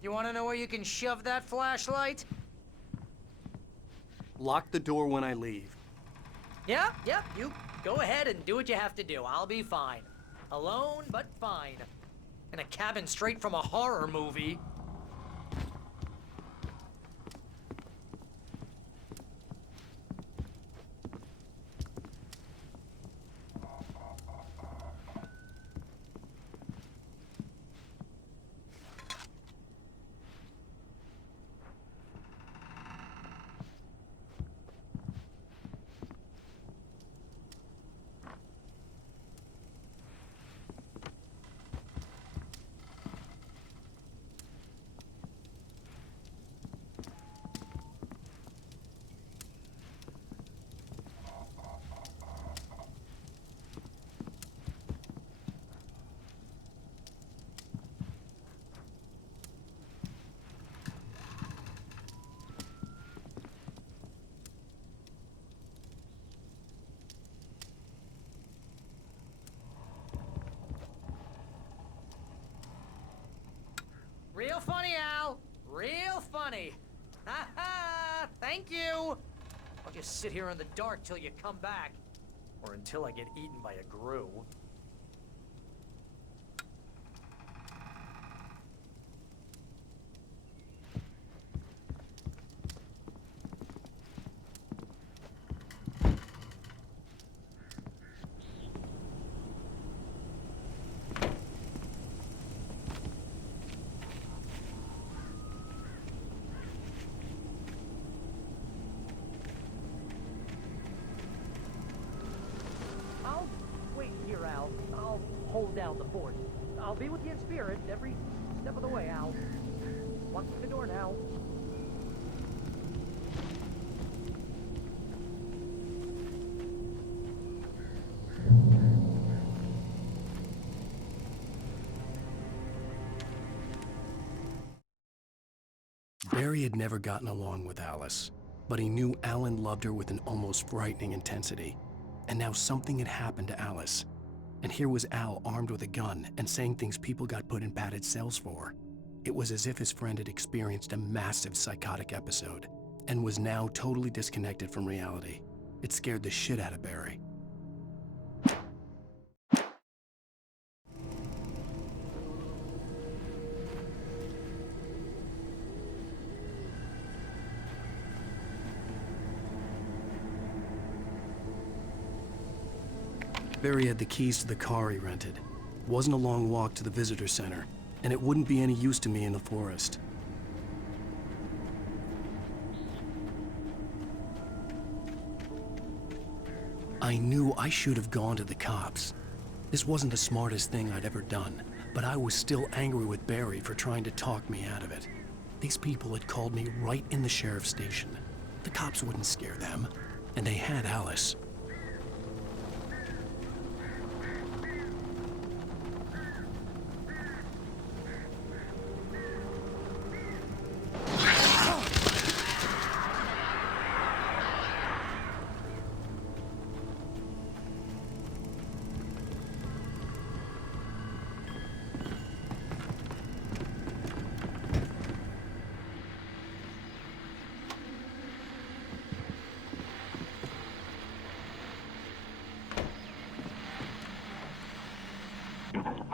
You wanna know where you can shove that flashlight? Lock the door when I leave. Yep, you go ahead and do what you have to do. I'll be fine. Alone, but fine. In a cabin straight from a horror movie. Real funny, Al. Real funny. Ha ha! Thank you! I'll just sit here in the dark till you come back. Or until I get eaten by a grue. I'll wait here, Al. I'll hold down the fort. I'll be with you in spirit every step of the way, Al. Walk through the door now. Barry had never gotten along with Alice, but he knew Alan loved her with an almost frightening intensity. And now something had happened to Alice. And here was Al armed with a gun and saying things people got put in padded cells for. It was as if his friend had experienced a massive psychotic episode and was now totally disconnected from reality. It scared the shit out of Barry. Barry had the keys to the car he rented. It wasn't a long walk to the visitor center, and it wouldn't be any use to me in the forest. I knew I should have gone to the cops. This wasn't the smartest thing I'd ever done, but I was still angry with Barry for trying to talk me out of it. These people had called me right in the sheriff's station. The cops wouldn't scare them, and they had Alice.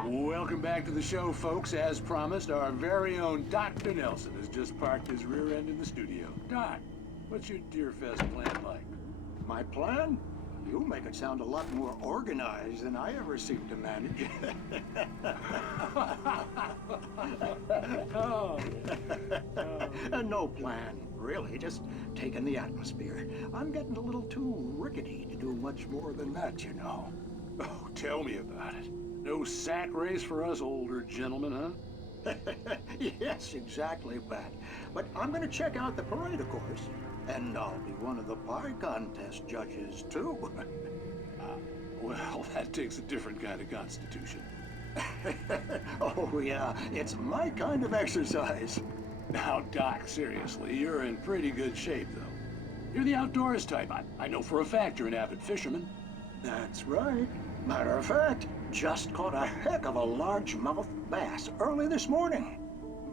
Welcome back to the show, folks. As promised, our very own Dr. Nelson has just parked his rear end in the studio. Doc, what's your Deerfest plan like? My plan? You make it sound a lot more organized than I ever seem to manage. No plan, really. Just taking the atmosphere. I'm getting a little too rickety to do much more than that, you know. Oh, tell me about it. No sack race for us older gentlemen, huh? Yes, exactly, Pat. But I'm gonna check out the parade, of course. And I'll be one of the pie contest judges, too. Well, that takes a different kind of constitution. Oh, yeah. It's my kind of exercise. Now, Doc, seriously, you're in pretty good shape, though. You're the outdoors type. I know for a fact you're an avid fisherman. That's right. Matter of fact, just caught a heck of a largemouth bass early this morning.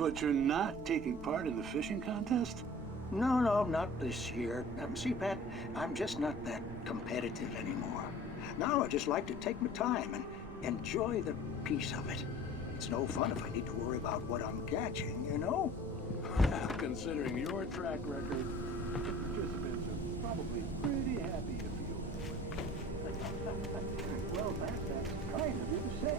But you're not taking part in the fishing contest? No, not this year. See, Pat, I'm just not that competitive anymore. Now I just like to take my time and enjoy the peace of it. It's no fun if I need to worry about what I'm catching, you know? Considering your track record, the participants are probably pretty happy if you... Well, that's kind of you to say.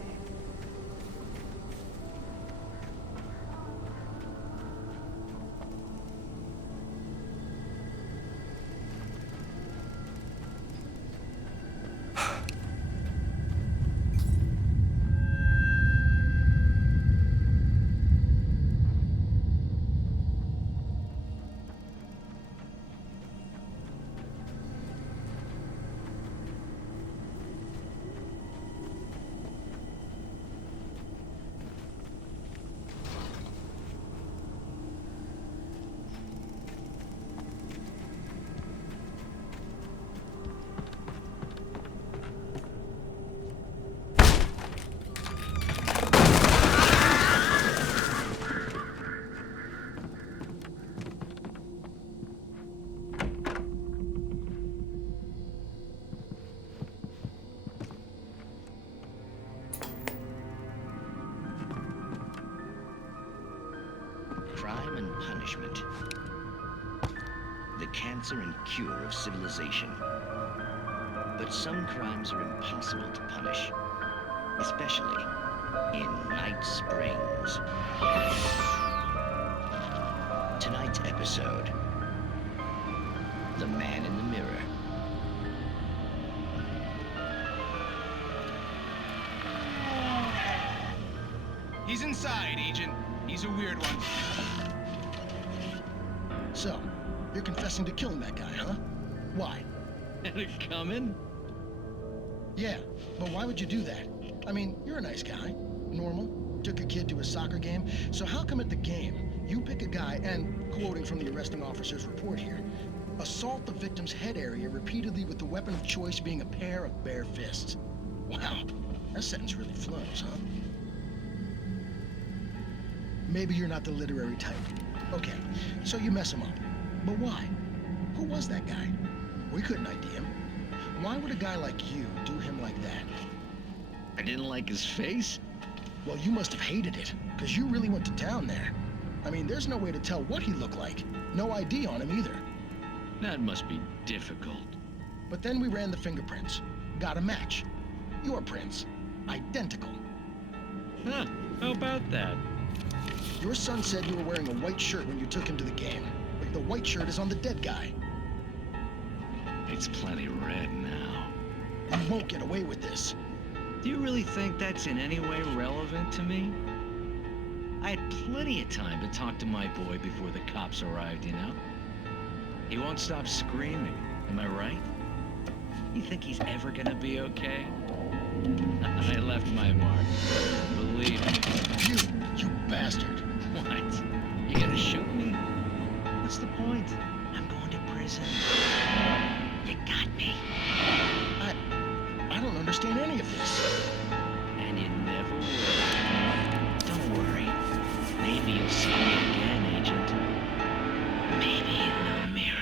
Crime and punishment. The cancer and cure of civilization. But some crimes are impossible to punish, especially in Night Springs. Tonight's episode, The Man in the Mirror. He's inside, Agent. He's a weird one. So, you're confessing to killing that guy, huh? Why? Had it coming? Yeah, but why would you do that? I mean, you're a nice guy. Normal. Took a kid to a soccer game. So how come at the game, you pick a guy and, quoting from the arresting officer's report here, assault the victim's head area repeatedly with the weapon of choice being a pair of bare fists? Wow, that sentence really flows, huh? Maybe you're not the literary type. Okay, so you mess him up. But why? Who was that guy? We couldn't ID him. Why would a guy like you do him like that? I didn't like his face? Well, you must have hated it, because you really went to town there. I mean, there's no way to tell what he looked like. No ID on him either. That must be difficult. But then we ran the fingerprints. Got a match. Your prints. Identical. Huh, how about that? Your son said you were wearing a white shirt when you took him to the game. But the white shirt is on the dead guy. It's plenty red now. You won't get away with this. Do you really think that's in any way relevant to me? I had plenty of time to talk to my boy before the cops arrived, you know? He won't stop screaming, am I right? You think he's ever gonna be okay? I left my mark. Believe me. You bastard. What? You gonna shoot me? What's the point? I'm going to prison. You got me. I don't understand any of this. And you never will. Don't worry. Maybe you'll see me again, Agent. Maybe in the mirror.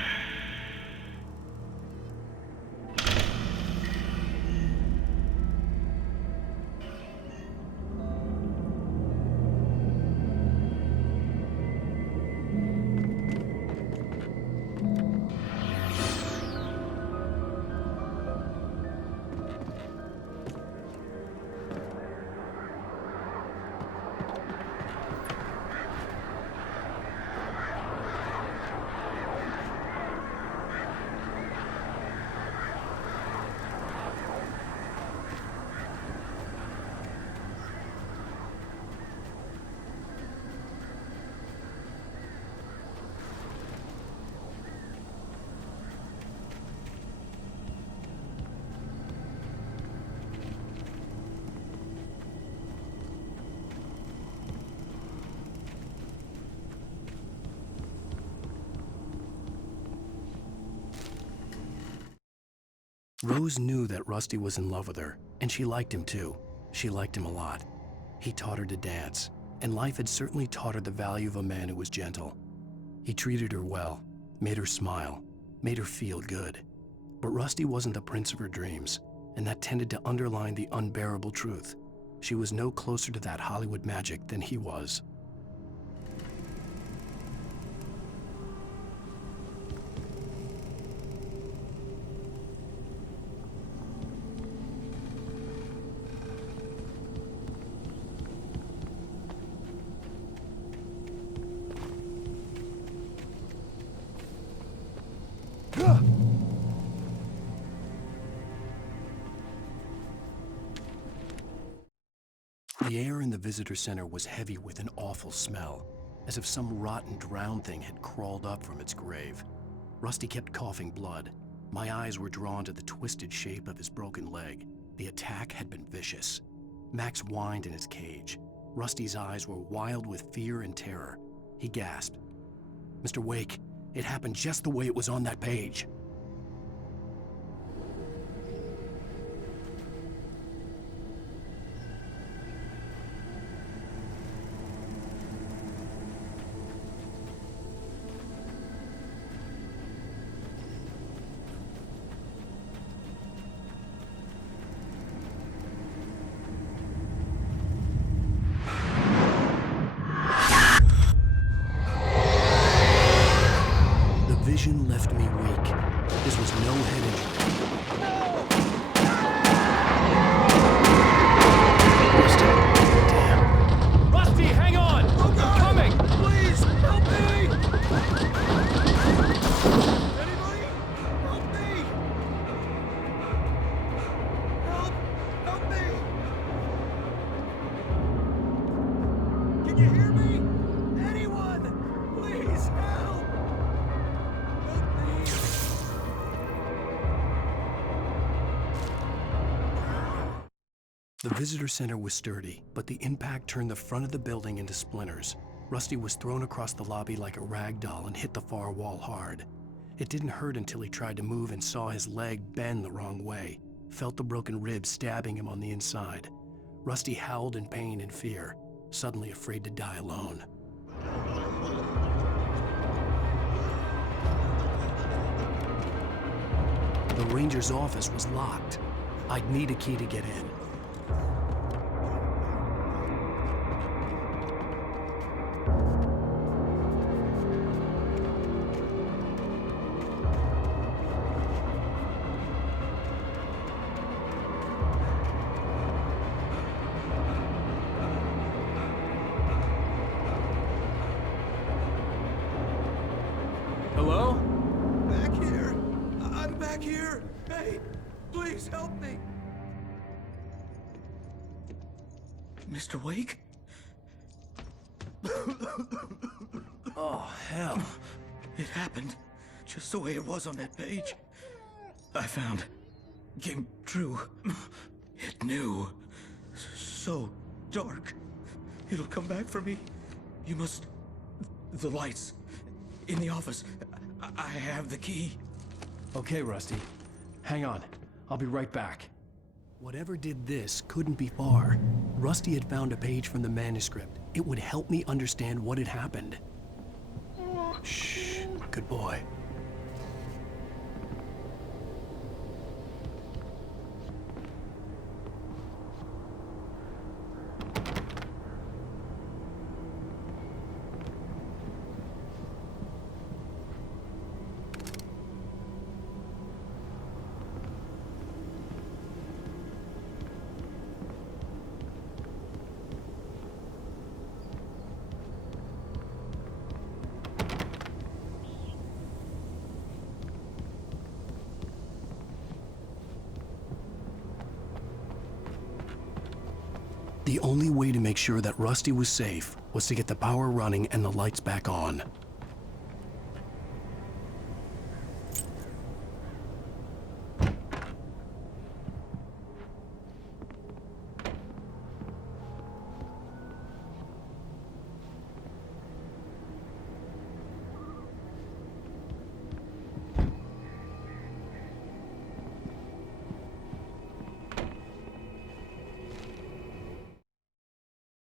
Rose knew that Rusty was in love with her, and she liked him too. She liked him a lot. He taught her to dance, and life had certainly taught her the value of a man who was gentle. He treated her well, made her smile, made her feel good. But Rusty wasn't the prince of her dreams, and that tended to underline the unbearable truth. She was no closer to that Hollywood magic than he was. The air in the visitor center was heavy with an awful smell, as if some rotten drowned thing had crawled up from its grave. Rusty kept coughing blood. My eyes were drawn to the twisted shape of his broken leg. The attack had been vicious. Max whined in his cage. Rusty's eyes were wild with fear and terror. He gasped, "Mr. Wake, it happened just the way it was on that page." Vision left me weak. This was no head injury. Rusty, damn. Rusty, hang on! Oh, God! I'm coming! Please, help me! Anybody? Help me! Help me! Can you hear me? Anyone? Please, help! The visitor center was sturdy, but the impact turned the front of the building into splinters. Rusty was thrown across the lobby like a rag doll and hit the far wall hard. It didn't hurt until he tried to move and saw his leg bend the wrong way, felt the broken rib stabbing him on the inside. Rusty howled in pain and fear, suddenly afraid to die alone. The ranger's office was locked. I'd need a key to get in. Hello? Back here! I'm back here! Hey, please help me! Mr. Wake? Oh, hell. It happened just the way it was on that page. I found. Came true. It knew. So dark. It'll come back for me. You must. The lights. In the office. I have the key. Okay, Rusty. Hang on. I'll be right back. Whatever did this couldn't be far. Rusty had found a page from the manuscript. It would help me understand what had happened. Shh. Good boy. The only way to make sure that Rusty was safe was to get the power running and the lights back on.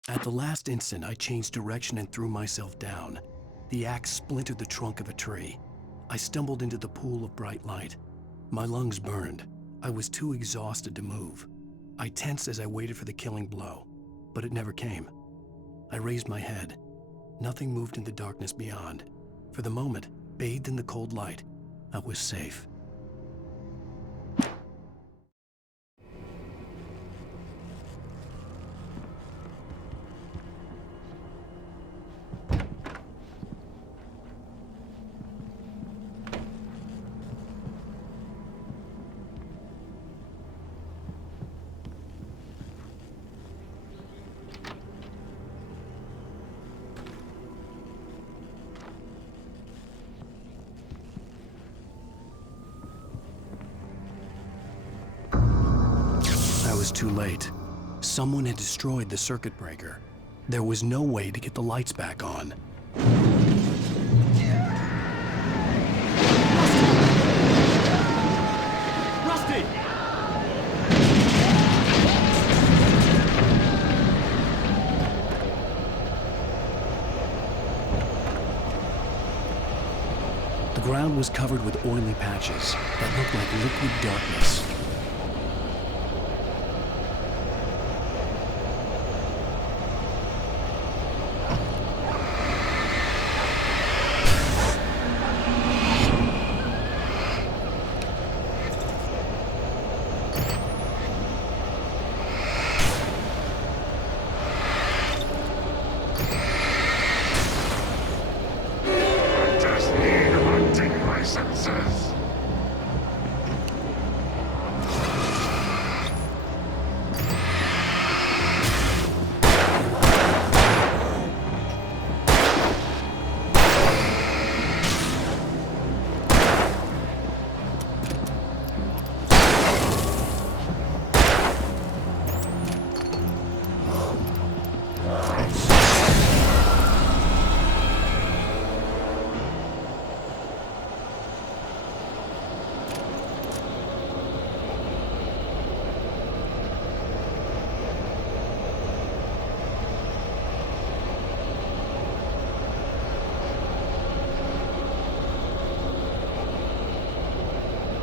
At the last instant, I changed direction and threw myself down. The axe splintered the trunk of a tree. I stumbled into the pool of bright light. My lungs burned. I was too exhausted to move. I tensed as I waited for the killing blow, but it never came. I raised my head. Nothing moved in the darkness beyond. For the moment, bathed in the cold light, I was safe. I was too late. Someone had destroyed the circuit breaker. There was no way to get the lights back on. Rusty! The ground was covered with oily patches that looked like liquid darkness.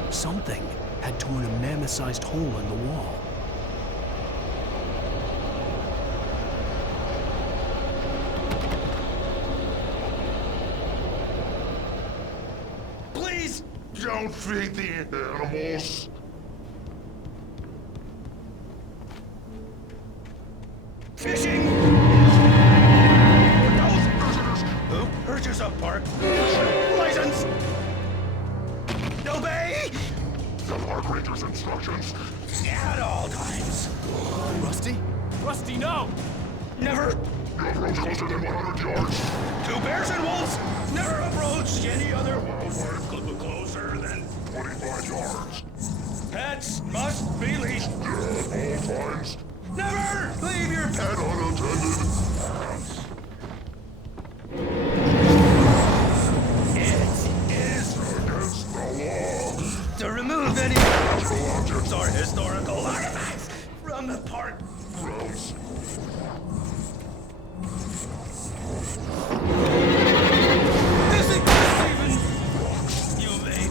Something had torn a mammoth-sized hole in the wall. Please! Don't feed the animals! Fishing! Those visitors! Who purchase a park license? Obey! The park ranger's instructions. At all times. Rusty? Rusty, no! Never! You approach closer than 100 yards. 2 bears and wolves! Never approach any other wildlife closer than 25 yards. Pets must be leashed. At all times. Never leave your pet unattended. It is against the law to remove any natural objects or historical artifacts from the park grounds. You may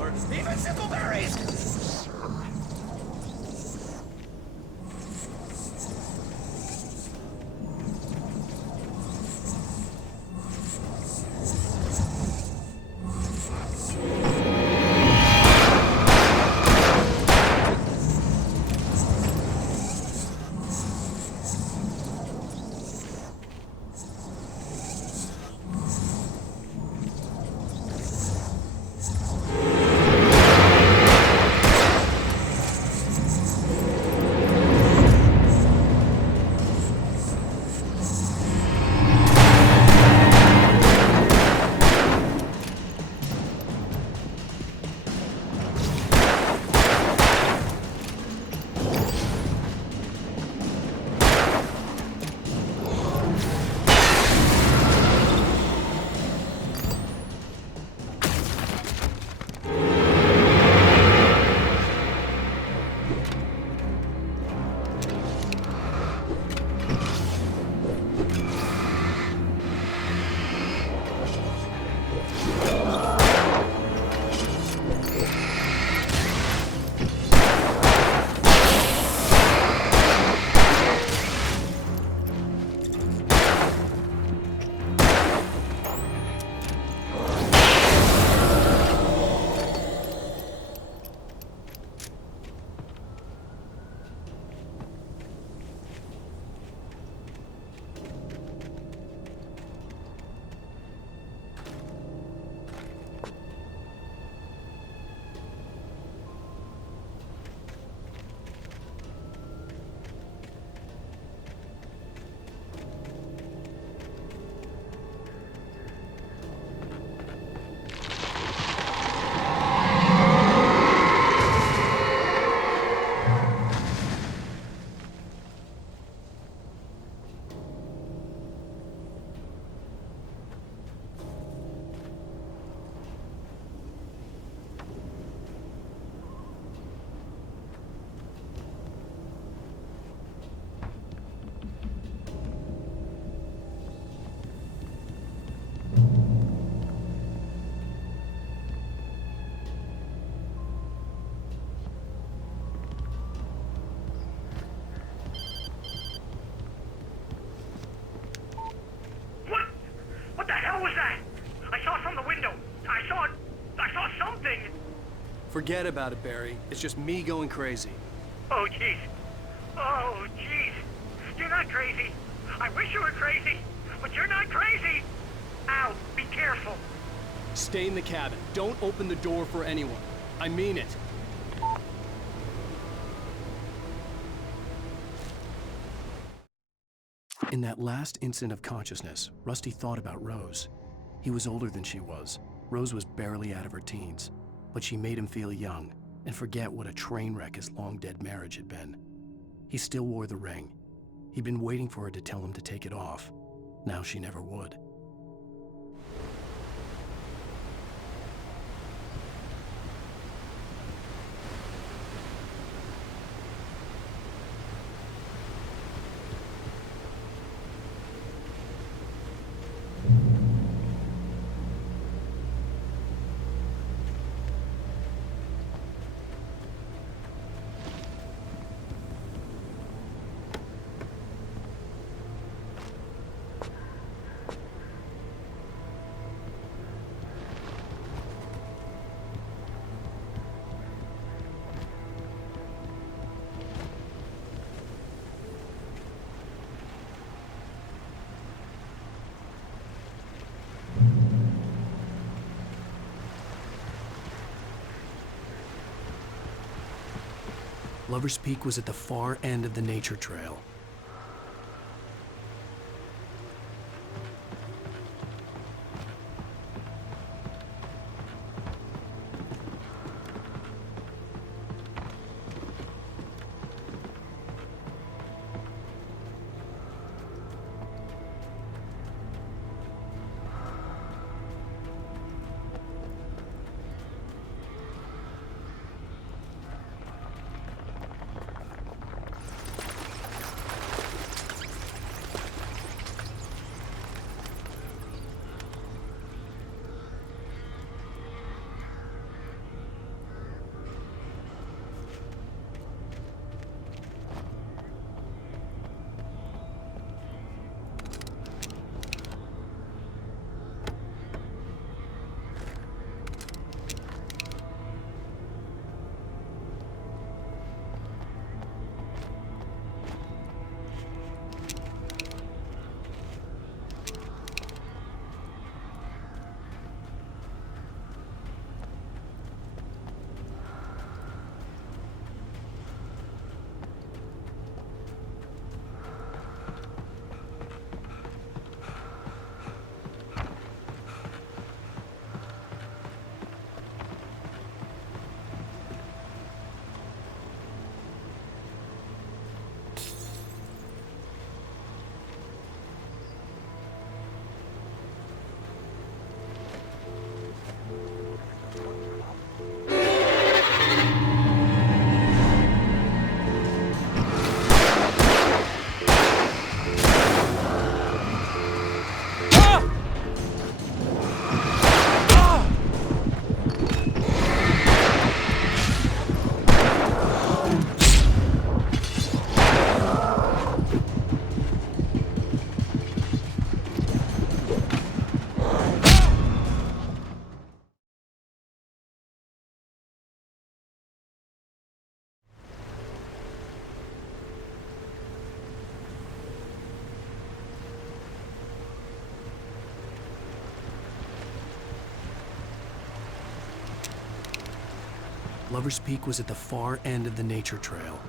or even simple berries. Forget about it, Barry. It's just me going crazy. Oh, jeez. Oh, jeez. You're not crazy. I wish you were crazy, but you're not crazy. Al, be careful. Stay in the cabin. Don't open the door for anyone. I mean it. In that last instant of consciousness, Rusty thought about Rose. He was older than she was. Rose was barely out of her teens, but she made him feel young and forget what a train wreck his long-dead marriage had been. He still wore the ring. He'd been waiting for her to tell him to take it off. Now she never would. Lover's Peak was at the far end of the nature trail. Lover's Peak was at the far end of the nature trail.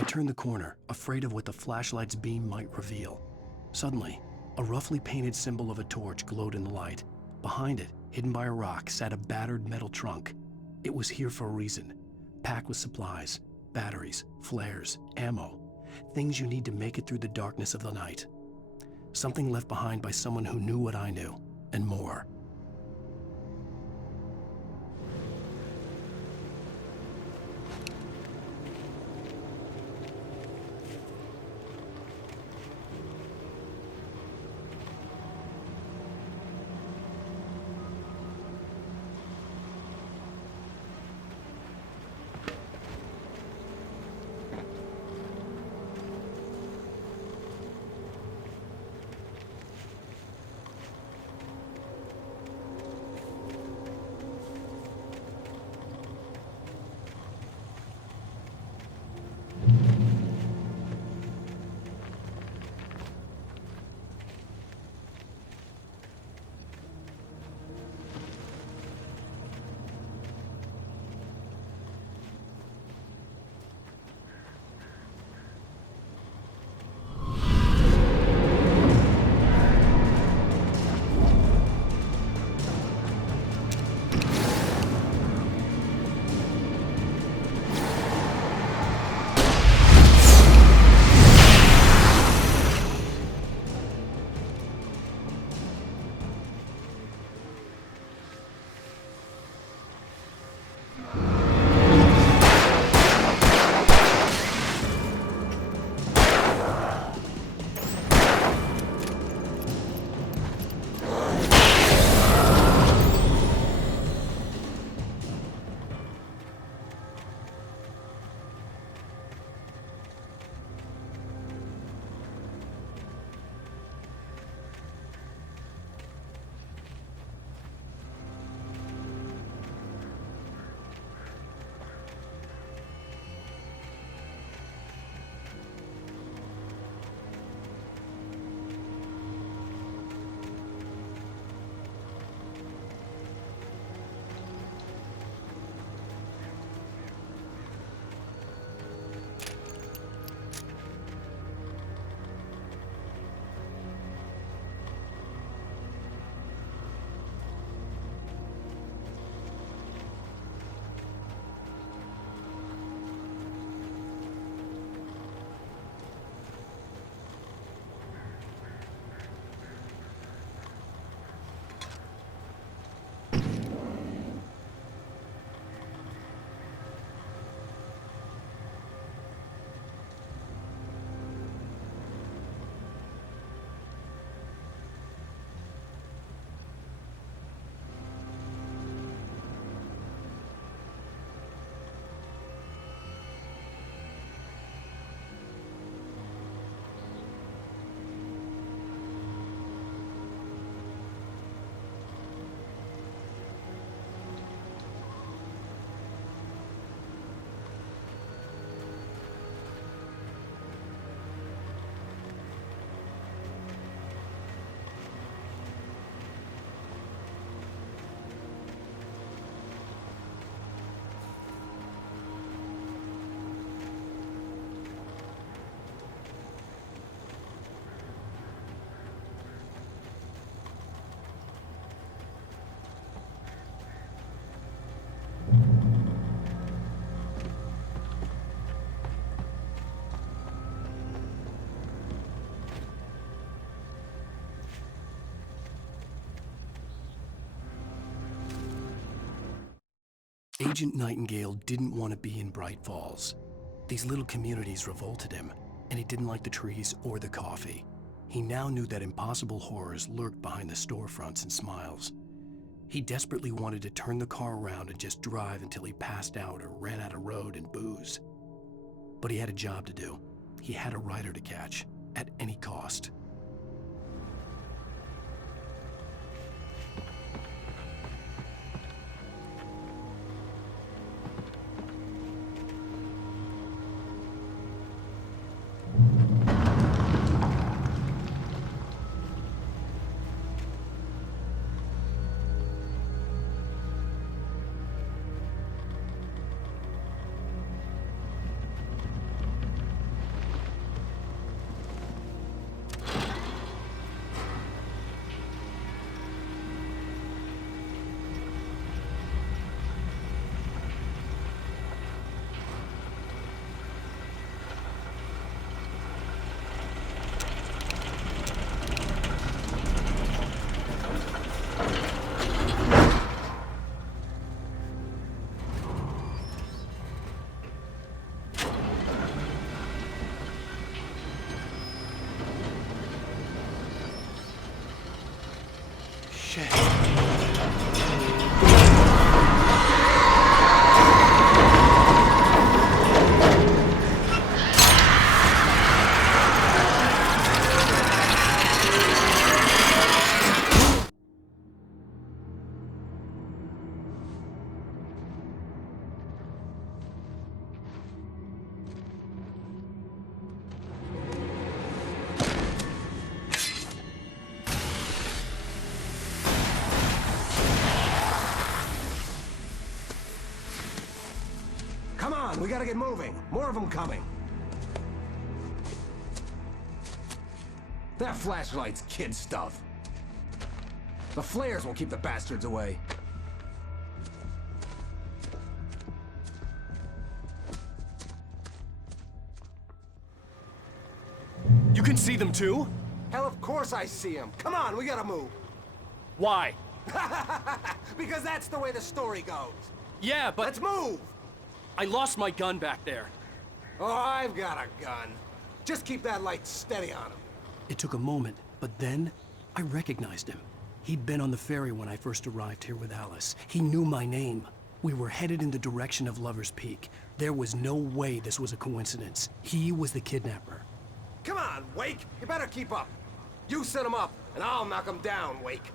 I turned the corner, afraid of what the flashlight's beam might reveal. Suddenly, a roughly painted symbol of a torch glowed in the light. Behind it, hidden by a rock, sat a battered metal trunk. It was here for a reason, packed with supplies, batteries, flares, ammo, things you need to make it through the darkness of the night. Something left behind by someone who knew what I knew, and more. Agent Nightingale didn't want to be in Bright Falls. These little communities revolted him, and he didn't like the trees or the coffee. He now knew that impossible horrors lurked behind the storefronts and smiles. He desperately wanted to turn the car around and just drive until he passed out or ran out of road and booze. But he had a job to do. He had a rider to catch, at any cost. Shit. Come on, we gotta get moving. More of them coming. That flashlight's kid stuff. The flares will keep the bastards away. You can see them too? Hell, of course I see them. Come on, we gotta move. Why? Because that's the way the story goes. Yeah, but... Let's move! I lost my gun back there. Oh, I've got a gun. Just keep that light steady on him. It took a moment, but then I recognized him. He'd been on the ferry when I first arrived here with Alice. He knew my name. We were headed in the direction of Lover's Peak. There was no way this was a coincidence. He was the kidnapper. Come on, Wake. You better keep up. You set him up, and I'll knock him down, Wake.